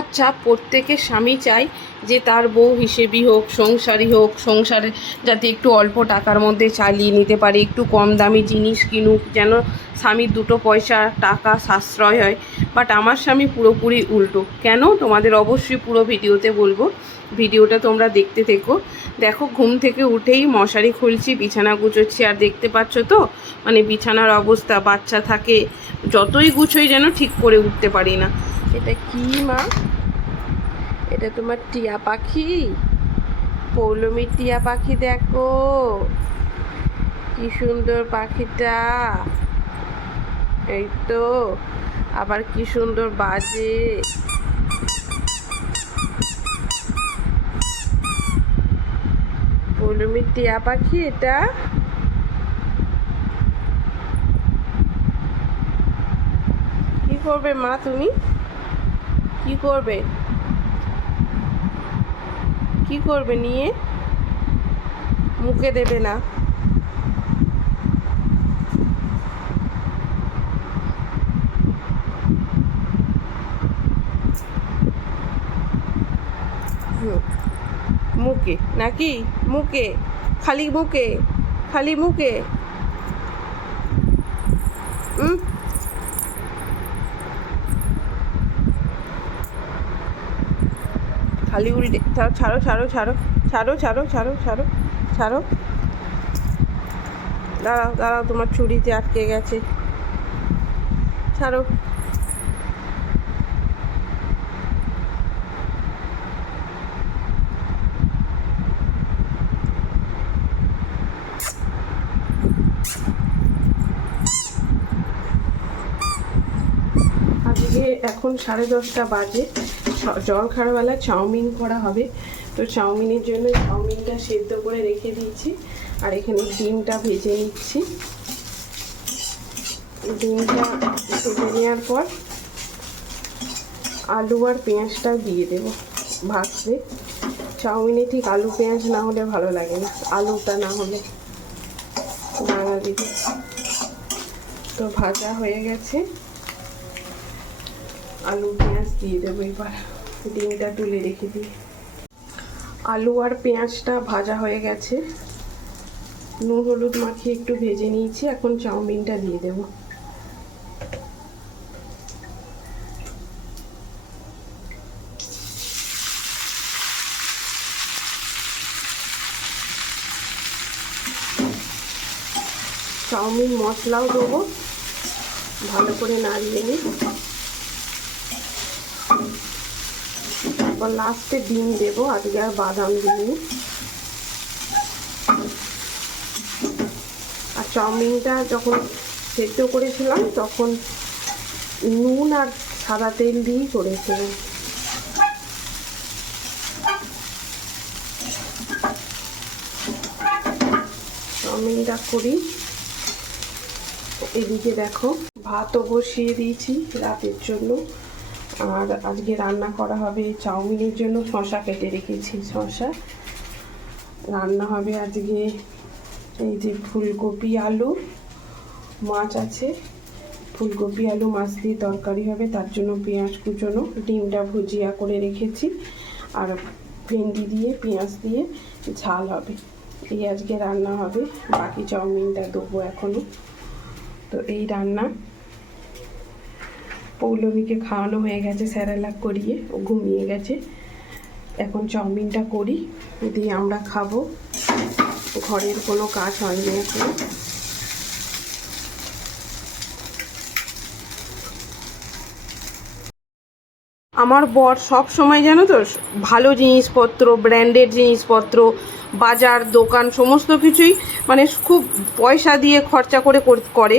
আচ্ছা প্রত্যেকের স্বামী চাই যে তার বউ হিসেবেই হোক সংসারী হোক, সংসারে যাতে একটু অল্প টাকার মধ্যে চালিয়ে নিতে পারে, একটু কম দামি জিনিস কিনুক, যেন স্বামীর দুটো পয়সা টাকা সাশ্রয় হয়। বাট আমার স্বামী পুরোপুরি উল্টো। কেন? তোমাদের অবশ্যই পুরো ভিডিওতে বলব। ভিডিওটা তোমরা দেখতে থেকো। দেখো, ঘুম থেকে উঠেই মশারি খুলছি, বিছানা গুছোচ্ছি আর দেখতে পাচ্ছ তো? মানে বিছানার অবস্থা, বাচ্চা থাকে, যতই গুছোই যেন ঠিক করে উঠতে পারি না। এটা কি, মা? এটা তোমার টিয়া পাখি? পৌলমীর টিয়া পাখি দেখো। কি সুন্দর পাখিটা। এই তো, আবার কি সুন্দর বাজে। পৌলমীর টিয়া পাখি এটা? কি করবে মা তুমি? কি করবে? কি করবে নিয়ে? মুখে দেবে না। মুখে, নাকি? মুখে, খালি মুখে খালি মুখে। হুম খালি উল্টে ছাড়ো ছাড়ো ছাড়ো ছাড়ো ছাড়ো ছাড়ো ছাড়ো ছাড়ো। দাঁড়াও দাঁড়াও, তোমার চুরিতে আটকে গেছে। ছাড়ো। আজকে এখন সাড়ে দশটা বাজে। জল খাওয়াবেলা চাউমিন করা হবে। তো চাউমিনের জন্য চাউমিনটা সেদ্ধ করে রেখে দিয়েছি। আর এখানে ডিমটা ভেজে নিচ্ছি। ডিমটা ভেজে নেওয়ার পর আলু আর পেঁয়াজটা দিয়ে দেবো ভাজতে। চাউমিনে ঠিক আলু পেঁয়াজ না হলে ভালো লাগে না, আলুটা না হলে। বাঙালিদের তো ভাজা হয়ে গেছে। আলু পেঁয়াজ দিয়ে দেবো এবার। ডিমটা তুলে রেখে দিই। আলু আর পেঁয়াজটা ভাজা হয়ে গেছে। নুন হলুদ মাখিয়ে একটু ভেজে নিয়েছি। এখন চাউমিনটা দিয়ে দেবো। চাউমিন মশলাও দেবো। ভালো করে নাড়িয়ে নিই। তারপর লাস্টে ডিম দেবো, আজকে আর বাদাম দিইনি। আর চাউমিনটা যখন সেদ্ধ করেছিলাম, তখন নুন আর সাদা তেল দিয়েই করেছিলাম। চাউমিনটা করি। এদিকে দেখো, ভাতও বসিয়ে দিয়েছি রাতের জন্য। আর আজকে রান্না করা হবে চাউমিনের জন্য শশা কেটে রেখেছি শশা রান্না হবে আজকে এই যে ফুলকপি, আলু, মাছ আছে। ফুলকপি, আলু, মাছ দিয়ে তরকারি হবে, তার জন্য পেঁয়াজ কুচোনো, ডিমটা ভুজিয়া করে রেখেছি। আর ভেন্ডি দিয়ে, পেঁয়াজ দিয়ে ঝাল হবে। এই আজকে রান্না হবে। বাকি চাউমিনটা দেবো এখনও তো এই রান্না পৌলমীকে খাওয়ানো হয়ে গেছে স্যারেলাক করিয়ে, ও ঘুমিয়ে গেছে। এখন চাউমিনটা করি, দিয়ে আমরা খাব। ঘরের কোনো কাজ হয়নি এখন। আমার বর সব সময় জানো তো, ভালো জিনিসপত্র ব্র্যান্ডেড জিনিসপত্র, বাজার, দোকান, সমস্ত কিছুই মানে খুব পয়সা দিয়ে খরচা করে করে।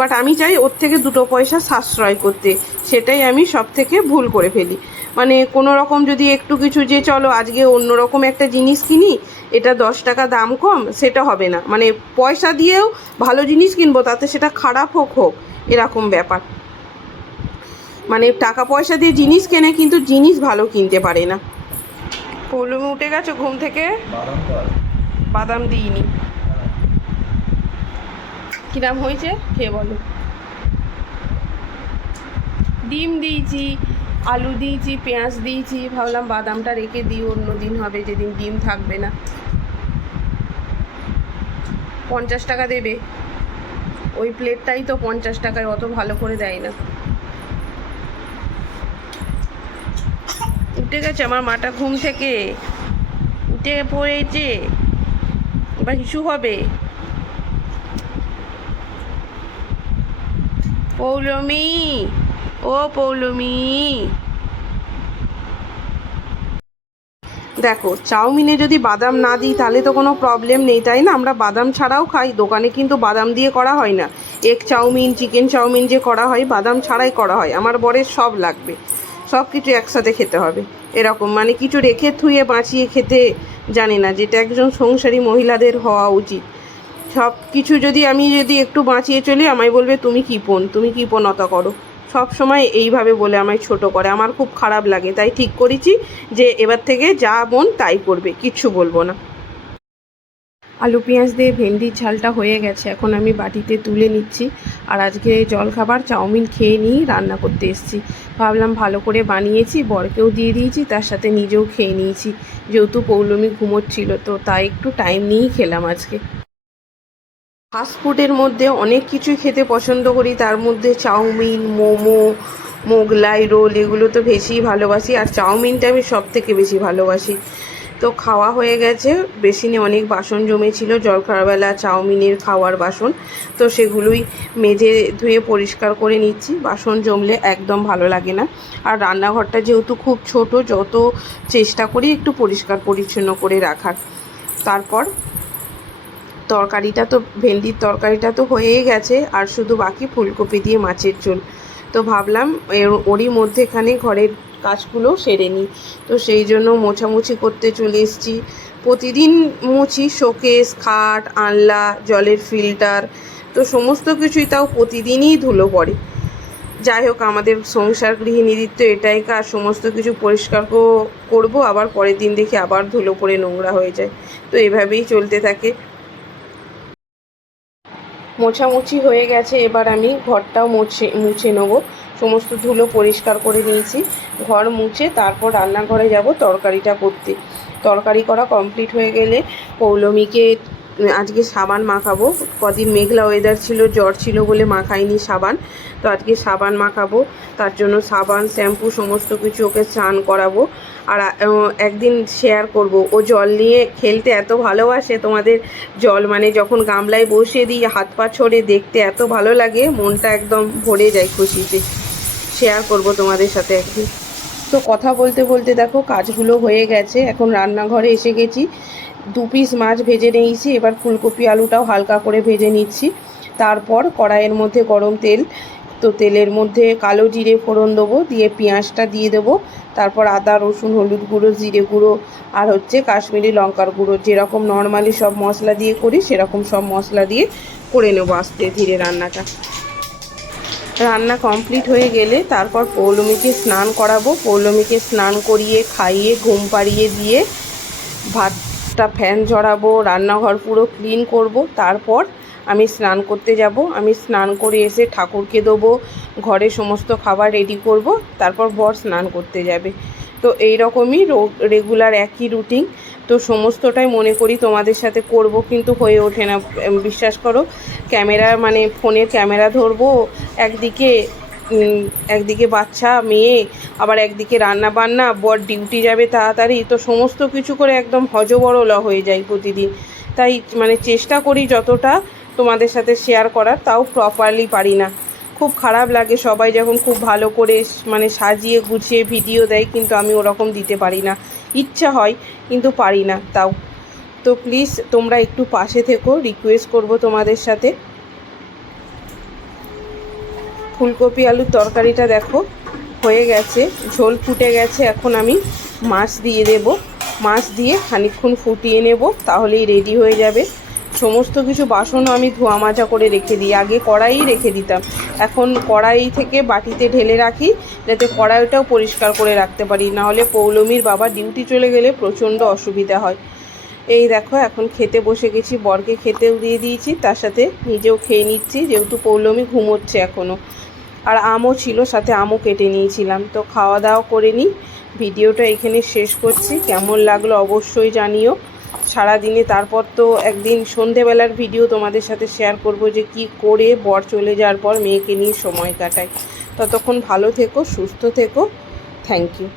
বাট আমি চাই ওর থেকে দুটো পয়সা সাশ্রয় করতে। সেটাই আমি সব থেকে ভুল করে ফেলি। মানে কোনো রকম যদি একটু কিছু যে চলো আজকে অন্য রকম একটা জিনিস কিনি এটা দশ টাকা দাম কম সেটা হবে না। মানে পয়সা দিয়েও ভালো জিনিস কিনবো তাতে সেটা খারাপ হোক হোক এরকম ব্যাপার। মানে টাকা পয়সা দিয়ে জিনিস কেনে কিন্তু জিনিস ভালো কিনতে পারে না। পৌলমি উঠে গেছো ঘুম থেকে? বাদাম দিইনি। কিরাম হয়েছে, খেয়ে বলো। ডিম দিয়েছি, আলু দিয়েছি, পেঁয়াজ দিয়েছি, ভাবলাম বাদামটা রেখে দিই, অন্য দিন হবে, যেদিন ডিম থাকবে না। পঞ্চাশ টাকা দেবে। ওই প্লেটটাই তো পঞ্চাশ টাকায়, অত ভালো করে দেয় না। উঠে গেছে আমার মাটা ঘুম থেকে। উঠে পড়েছে। এবার হিসু হবে। পৌলমি, ও পৌলমি। দেখো, চাউমিনে যদি বাদাম না দিই, তাহলে তো কোনো প্রবলেম নেই, তাই না? আমরা বাদাম ছাড়াও খাই, দোকানে কিন্তু বাদাম দিয়ে করা হয় না। এগ চাউমিন, চিকেন চাউমিন যে করা হয়, বাদাম ছাড়াই করা হয়। আমার বরের সব লাগবে। সব কিছু একসাথে খেতে হবে। এরকম মানে কিছু রেখে থুয়ে বাঁচিয়ে খেতে জানি না, যেটা একজন সংসারী মহিলাদের হওয়া উচিত। সব কিছু যদি আমি যদি একটু বাঁচিয়ে চলি, আমায় বলবে, তুমি কৃপণ তুমি কৃপণতা করো? সব সময় এইভাবে বলে আমায় ছোট করে। আমার খুব খারাপ লাগে, তাই ঠিক করেছি যে এবার থেকে যা মন তাই করবে, কিচ্ছু বলব না। আলু, পেঁয়াজ দিয়ে ভেন্ডির ঝালটা হয়ে গেছে, এখন আমি বাটিতে তুলে নিচ্ছি। আর আজকে জলখাবার, চাউমিন খেয়ে নিয়েই রান্না করতে এসেছি। ভাবলাম ভালো করে বানিয়েছি, বরকেও দিয়ে দিয়েছি, তার সাথে নিজেও খেয়ে নিয়েছি। যেহেতু পৌলমি ঘুমোচ্ছিল, তো তাই একটু টাইম নিয়েই খেলাম আজকে। ফাস্টফুডের মধ্যে অনেক কিছুই খেতে পছন্দ করি। তার মধ্যে চাউমিন, মোমো, মোগলাই রোল এগুলো তো বেশিই ভালোবাসি। আর চাউমিনটা আমি সব থেকে বেশি ভালোবাসি। তো খাওয়া হয়ে গেছে। বেসিনে অনেক বাসন জমেছিল, জলখাবারবেলা চাউমিনের খাওয়ার বাসন। তো সেগুলোই মেঝে ধুয়ে পরিষ্কার করে নিচ্ছি। বাসন জমলে একদম ভালো লাগে না। আর রান্নাঘরটা যেহেতু খুব ছোট, যত চেষ্টা করি একটু পরিষ্কার পরিচ্ছন্ন করে রাখার। তারপর তরকারিটা তো, ভেন্ডির তরকারিটা তো হয়েই গেছে, আর শুধু বাকি ফুলকপি দিয়ে মাছের ঝোল। তো ভাবলাম ওরই মধ্যেখানে ঘরের কাজগুলো সেরে নিই। তো সেই জন্য মোছামুছি করতে চলে এসেছি। প্রতিদিন মুছি শোকেস, খাট, আনলা, জলের ফিল্টার, তো সমস্ত কিছুই তাও প্রতিদিনই ধুলো পড়ে। যাই হোক, আমাদের সংসার গৃহিণীদের তো এটাই কাজ, সমস্ত কিছু পরিষ্কার করব, আবার পরের দিন দেখি আবার ধুলো পড়ে নোংরা হয়ে যায়। তো এভাবেই চলতে থাকে। মোছামুছি হয়ে গেছে, এবার আমি ঘরটাও মুছে মুছে নেব। সমস্ত ধুলো পরিষ্কার করে নিয়েছি। ঘর মুছে তারপর রান্নাঘরে যাব তরকারিটা করতে। তরকারি করা কমপ্লিট হয়ে গেলে পৌলমীকে আজকে সাবান মাখাবো। কদিন মেঘলা ওয়েদার ছিল, জ্বর ছিল বলে মাখাইনি সাবান। তো আজকে সাবান মাখাবো, তার জন্য সাবান, শ্যাম্পু, সমস্ত কিছু ওকে স্নান করাবো। আর একদিন শেয়ার করব। ও জল নিয়ে খেলতে এত ভালোবাসে তোমাদের জল মানে যখন গামলায় বসিয়ে দিই, হাত পা ছড়ে দেখতে এত ভালো লাগে, মনটা একদম ভরে যায় খুশিতে। শেয়ার করব তোমাদের সাথে একদিন। তো কথা বলতে বলতে দেখো, কাজগুলো হয়ে গেছে। এখন রান্নাঘরে এসে গেছি। দু পিস মাছ ভেজে নিয়েছি। এবার ফুলকপি আলুটাও হালকা করে ভেজে নিচ্ছি। তারপর কড়াইয়ের মধ্যে গরম তেল। তো তেলের মধ্যে কালো জিরে ফোড়ন দেবো, দিয়ে পেঁয়াজটা দিয়ে দেবো। তারপর আদা, রসুন, হলুদ গুঁড়ো, জিরে গুঁড়ো, আর হচ্ছে কাশ্মীরি লঙ্কার গুঁড়ো। যেরকম নর্মালি সব মশলা দিয়ে করি, সেরকম সব মশলা দিয়ে করে নেব আস্তে ধীরে রান্নাটা। রান্না কমপ্লিট হয়ে গেলে তারপর পৌলমীকে স্নান করাবো। পৌলমীকে স্নান করিয়ে, খাইয়ে, ঘুম পাড়িয়ে দিয়ে ভাতটা ফ্যান ঝরাবো রান্নাঘর পুরো ক্লিন করব। তারপর আমি স্নান করতে যাব। আমি স্নান করে এসে ঠাকুরকে দেবো, ঘরে সমস্ত খাবার রেডি করব। তারপর বর স্নান করতে যাবে। তো এই রকমই রেগুলার একই রুটিন তো সমস্তটাই মনে করি তোমাদের সাথে করব, কিন্তু হয়ে ওঠে না। বিশ্বাস করো, ক্যামেরা মানে ফোনের ক্যামেরা ধরবো, একদিকে একদিকে বাচ্চা, মেয়ে, আবার একদিকে রান্না বান্না বর ডিউটি যাবে তাড়াতাড়ি, তো সমস্ত কিছু করে একদম হজবরলা হয়ে যায় প্রতিদিন। তাই মানে চেষ্টা করি যতটা তোমাদের সাথে শেয়ার করার, তাও প্রপারলি পারি না। খুব খারাপ লাগে সবাই যখন খুব ভালো করে মানে সাজিয়ে গুছিয়ে ভিডিও দেয়, কিন্তু আমি ওরকম দিতে পারি না। ইচ্ছা হয়, কিন্তু পারি না। তাও। তো প্লিজ তোমরা একটু পাশে থেকো রিকোয়েস্ট করব তোমাদের সাথে। ফুলকপি আলুর তরকারিটা দেখো, হয়ে গেছে, ঝোল ফুটে গেছে, এখন আমি মাছ দিয়ে দেব। মাছ দিয়ে খানিক্ষণ ফুটিয়ে নেব, তাহলেই রেডি হয়ে যাবে। সমস্ত কিছু বাসনও আমি ধোয়া মাজা করে রেখে দিই। আগে কড়াই রেখে দিতাম। এখন কড়াই থেকে বাটিতে ঢেলে রাখি, যাতে কড়াইটাও পরিষ্কার করে রাখতে পারি। নাহলে পৌলমীর বাবা ডিউটি চলে গেলে প্রচণ্ড অসুবিধা হয়। এই দেখো, এখন খেতে বসে গেছি। বরকে খেতেও দিয়ে দিয়েছি। তার সাথে নিজেও খেয়ে নিচ্ছি, যেহেতু পৌলমী ঘুমোচ্ছে এখনও আর আমও ছিল, সাথে আমও কেটে নিয়েছিলাম। তো খাওয়া দাওয়া করে নিই। ভিডিওটা এখানে শেষ করছি। কেমন লাগল অবশ্যই জানিও। সারাদিনে, তারপর তো একদিন সন্ধেবেলার ভিডিও তোমাদের সাথে শেয়ার করব যে কি করে বর চলে যাওয়ার পর মেয়েকে নিয়ে সময় কাটায়। ততক্ষণ ভালো থেকো, সুস্থ থেকো। Thank you